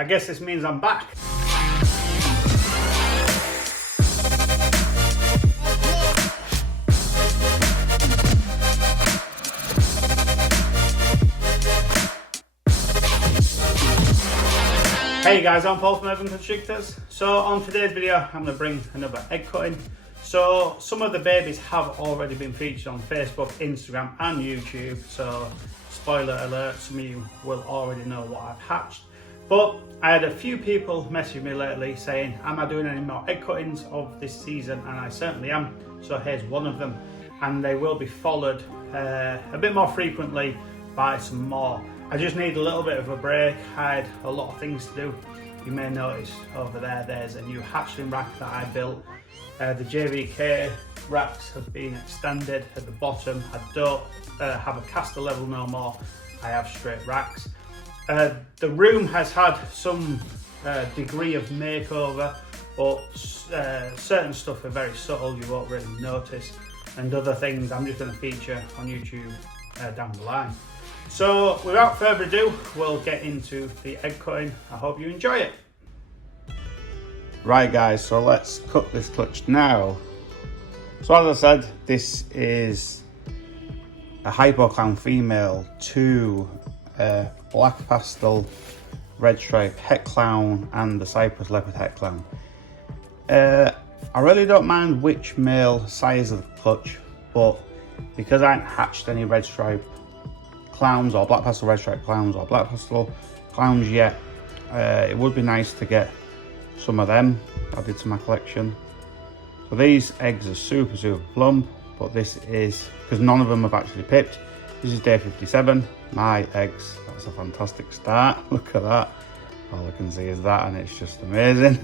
I guess this means I'm back. Hey guys, I'm Paul from Constrictors. So on today's video, I'm going to bring another egg cutting. So some of the babies have already been featured on Facebook, Instagram and YouTube. So spoiler alert, some of you will already know what I've hatched. But I had a few people message me lately saying, am I doing any more egg cuttings of this season? And I certainly am. So here's one of them. And they will be followed a bit more frequently by some more. I just need a little bit of a break. I had a lot of things to do. You may notice over there, there's a new hatchling rack that I built. The JVK racks have been extended at the bottom. I don't have a caster level no more. I have straight racks. The room has had some degree of makeover, but certain stuff are very subtle, you won't really notice. And other things I'm just going to feature on YouTube down the line. So without further ado, we'll get into the egg cutting. I hope you enjoy it. Right guys, so let's cut this clutch now. So as I said, this is a hypoclown female to black pastel, red stripe het clown and the Cyprus leopard het clown. I really don't mind which male size of the clutch, but because I haven't hatched any red stripe clowns or black pastel red stripe clowns or black pastel clowns yet, it would be nice to get some of them added to my collection. So these eggs are super plump, but this is because none of them have actually pipped. This is day 57. My eggs, that's a fantastic start. Look at that, all I can see is that, and it's just amazing.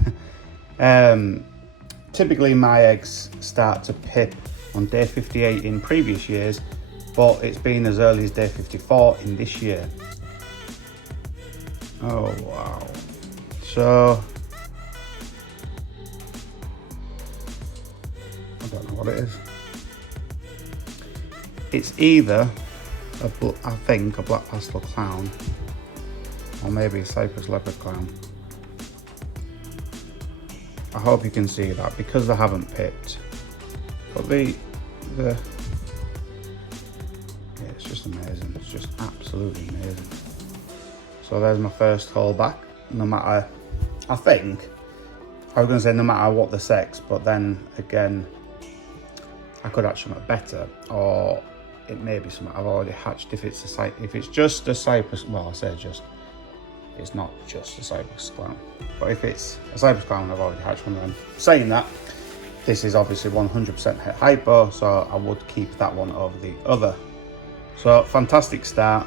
Typically my eggs start to pip on day 58 in previous years, but it's been as early as day 54 in this year. Oh wow. So I don't know what it is. It's either I think a black pastel clown or maybe a Cyprus leopard clown. I hope you can see that because they haven't pipped. But yeah, it's just amazing. It's just absolutely amazing. So there's my first haul back. No matter, I think, I was going to say no matter what the sex, but then again, I could hatch something better, or it may be something I've already hatched. If it's just a Cyprus, well I say just, it's not just a Cyprus clown, but if it's a Cyprus clown, I've already hatched one of them. Saying that, this is obviously 100% het hypo, so I would keep that one over the other. So fantastic start.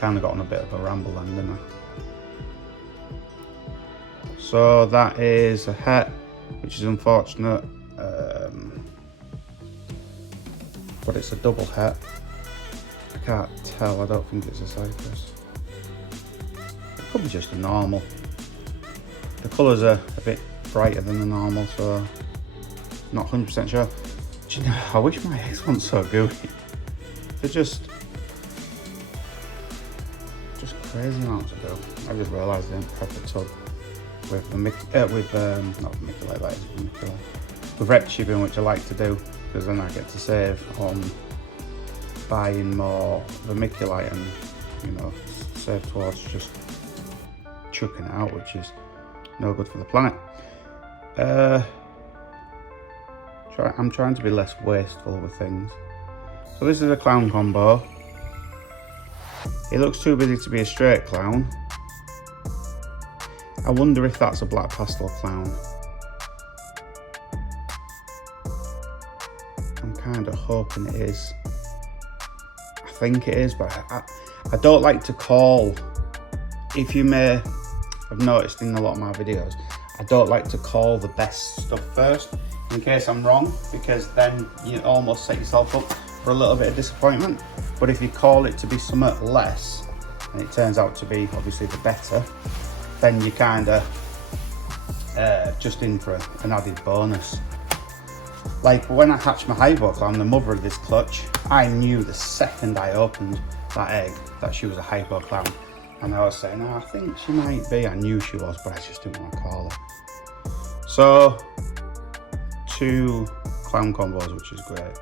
Kind of got on a bit of a ramble then, didn't I? So that is a het, which is unfortunate, but it's a double het. I can't tell, I don't think it's a Cyprus. It could be just a normal. The colours are a bit brighter than the normal, so not 100% sure. Do you know, I wish my eggs weren't so gooey. They're just crazy amounts of dough. I just realised I didn't prep a tub with with ReptiChip in, which I like to do, because then I get to save on buying more vermiculite and, you know, save towards just chucking it out, which is no good for the planet. I'm trying to be less wasteful with things. So this is a clown combo. It looks too busy to be a straight clown. I wonder if that's a black pastel clown. I'm kind of hoping it is. I think it is, but I don't like to call, if you may have noticed in a lot of my videos, I don't like to call the best stuff first, in case I'm wrong, because then you almost set yourself up for a little bit of disappointment. But if you call it to be somewhat less, and it turns out to be obviously the better, then you kind of just in for an added bonus. Like when I hatched my hypoclown, the mother of this clutch, I knew the second I opened that egg that she was a hypoclown. And I was saying, oh, I think she might be. I knew she was, but I just didn't want to call her. So, 2 clown combos, which is great.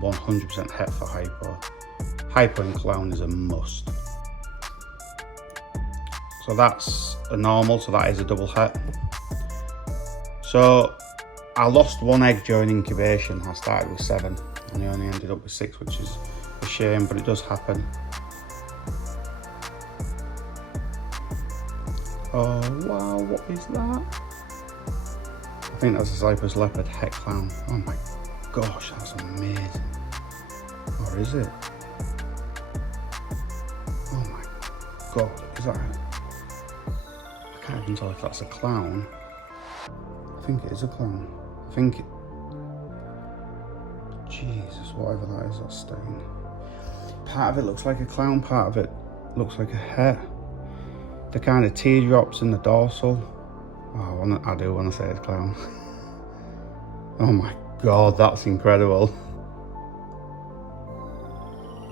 100% het for hypo. Hypo and clown is a must. So that's a normal, so that is a double het. So I lost 1 egg during incubation. I started with 7 and I only ended up with 6, which is a shame, but it does happen. Oh wow, what is that? I think that's a Cypress Leopard het clown. Oh my gosh, that's amazing. Or is it? Oh my god, is that I can't even tell if that's a clown. I think it is a clown. I think it... Jesus, whatever that is, that's staying. Part of it looks like a clown, part of it looks like a het. The kind of teardrops in the dorsal. Oh, I do want to say it's clown. Oh my god, that's incredible.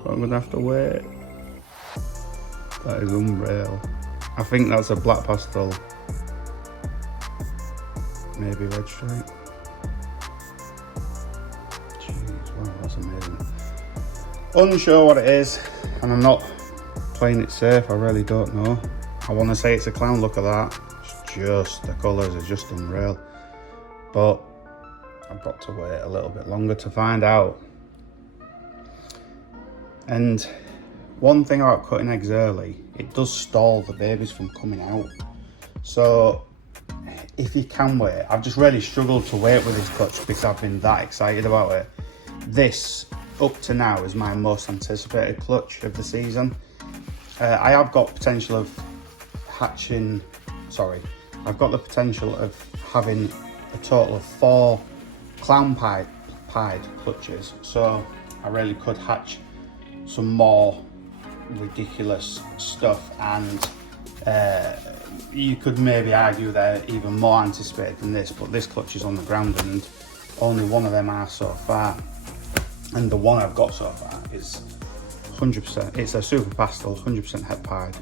But I'm gonna have to wait. That is unreal. I think that's a black pastel. Maybe red stripe. Jeez, wow, that's amazing. Unsure what it is, and I'm not playing it safe, I really don't know. I want to say it's a clown, look at that. It's just, the colours are just unreal. But I've got to wait a little bit longer to find out. And one thing about cutting eggs early, it does stall the babies from coming out. So if you can wait, I've just really struggled to wait with this clutch because I've been that excited about it. This, up to now, is my most anticipated clutch of the season. I have got potential of hatching, I've got the potential of having a total of 4 clown pied clutches. So I really could hatch some more ridiculous stuff, and you could maybe argue they're even more anticipated than this, but this clutch is on the ground and only one of them are so far, and the one I've got so far is 100%, it's a super pastel, 100% het pied,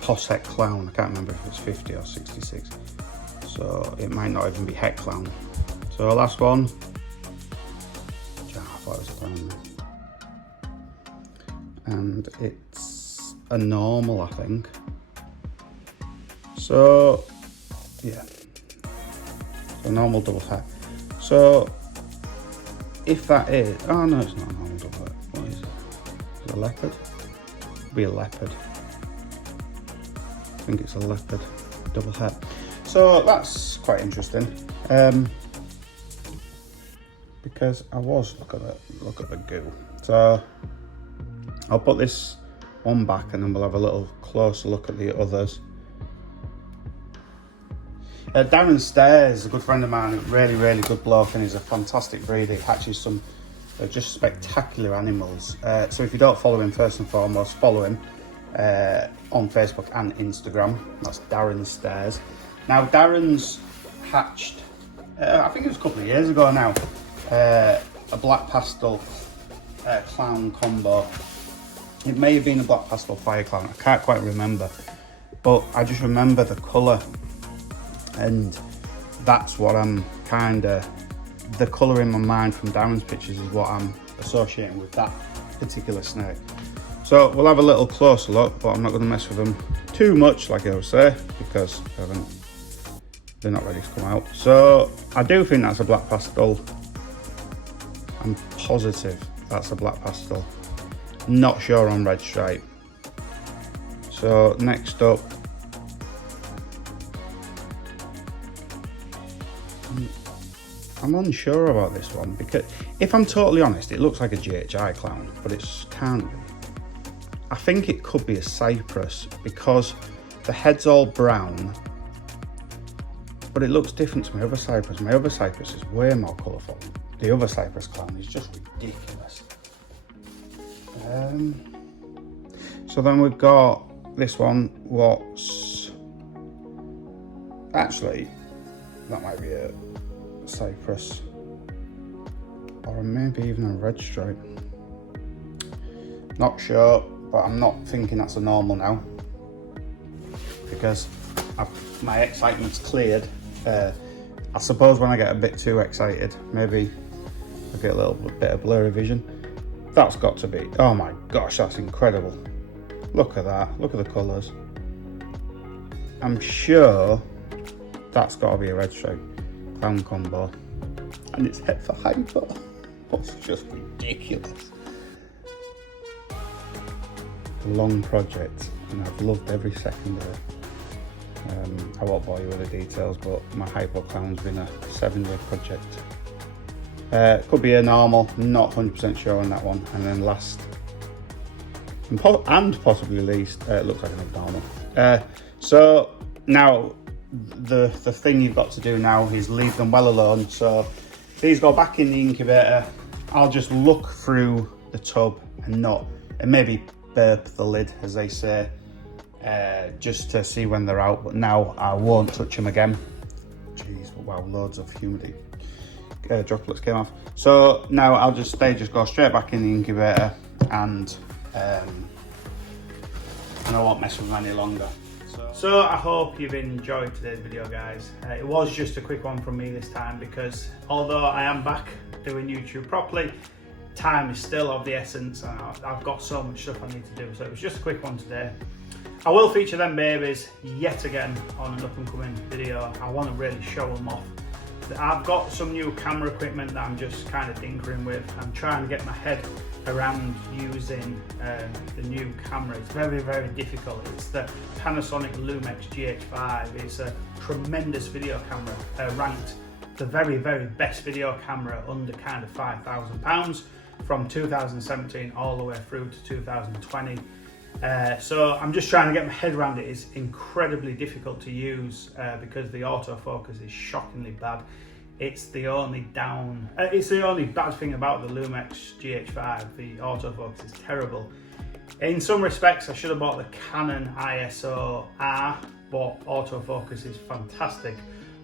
Poss het clown. I can't remember if it's 50 or 66, so it might not even be het clown. So last one, I thought it was a clown, and it's a normal, I think. So yeah, a normal double het. So if that is, oh no, it's not a normal double het. What is it? Is it a leopard? It'll be a leopard. I think it's a leopard double het. So that's quite interesting. Because I was look at the goo. So I'll put this one back and then we'll have a little closer look at the others. Darren Stairs, a good friend of mine, a really good bloke, and he's a fantastic breeder. He hatches some just spectacular animals. So if you don't follow him, first and foremost, follow him on Facebook and Instagram. That's Darren Stairs. Now Darren's hatched, I think it was a couple of years ago now, a black pastel clown combo. It may have been a black pastel fire clown, I can't quite remember, but I just remember the colour, and that's what I'm the colour in my mind from Darren's pictures is what I'm associating with that particular snake. So we'll have a little closer look, but I'm not going to mess with them too much, like I always say, because they're not ready to come out. So I do think that's a black pastel. I'm positive that's a black pastel. Not sure on red stripe. So next up, I'm unsure about this one because if I'm totally honest, it looks like a GHI clown, but it can't be. I think it could be a Cypress because the head's all brown, but it looks different to my other Cypress. My other Cypress is way more colourful. The other Cypress clown is just ridiculous. So then we've got this one, what's actually, that might be a Cypress, or maybe even a red stripe. Not sure, but I'm not thinking that's a normal now because my excitement's cleared. I suppose when I get a bit too excited, maybe I get a little bit of blurry vision. That's got to be, oh my gosh, that's incredible. Look at that, look at the colours. I'm sure that's got to be a red stripe clown combo. And it's het for hyper. That's just ridiculous. A long project, and I've loved every second of it. I won't bore you with the details, but my hyper clown's been a 7-year project. Could be a normal, not 100% sure on that one. And then last, and possibly least, it looks like an abnormal. So now the thing you've got to do now is leave them well alone. So these go back in the incubator. I'll just look through the tub and maybe burp the lid, as they say, just to see when they're out. But now I won't touch them again. Jeez, wow, loads of humidity. Droplets came off. So now they just go straight back in the incubator, and I won't mess with them any longer. So I hope you've enjoyed today's video, guys. It was just a quick one from me this time because although I am back doing YouTube properly, time is still of the essence and I've got so much stuff I need to do. So it was just a quick one today. I will feature them babies yet again on an up and coming video. I want to really show them off. I've got some new camera equipment that I'm just kind of tinkering with. I'm trying to get my head around using the new camera. It's very, very difficult. It's the Panasonic Lumix GH5. It's a tremendous video camera, ranked the very, very best video camera under kind of £5,000 from 2017 all the way through to 2020. So I'm just trying to get my head around it. It's incredibly difficult to use because the autofocus is shockingly bad. It's the only bad thing about the Lumix GH5. The autofocus is terrible. In some respects, I should have bought the Canon ISO R, but autofocus is fantastic.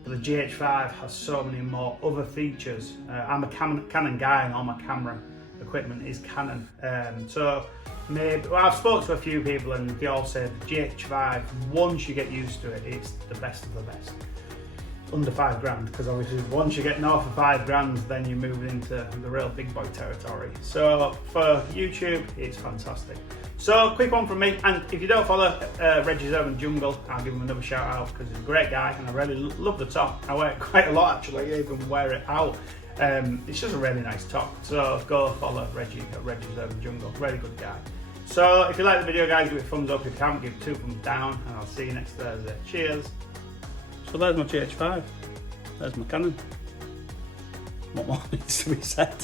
But the GH5 has so many more other features. I'm a Canon guy, and all my camera equipment is Canon. I've spoken to a few people and they all say the GH5, once you get used to it, it's the best of the best. Under £5,000, because obviously once you get north of £5,000, then you're moving into the real big boy territory. So for YouTube, it's fantastic. So quick one from me, and if you don't follow Reggie's Urban Jungle, I'll give him another shout out because he's a great guy and I really love the top. I wear it quite a lot actually, I even wear it out. It's just a really nice top. So go follow Reggie at Reggie's Urban Jungle, really good guy. So if you like the video, guys, give it a thumbs up. If you haven't, give it 2 thumbs down, and I'll see you next Thursday. Cheers. So there's my GH5. There's my Canon. What more needs to be said?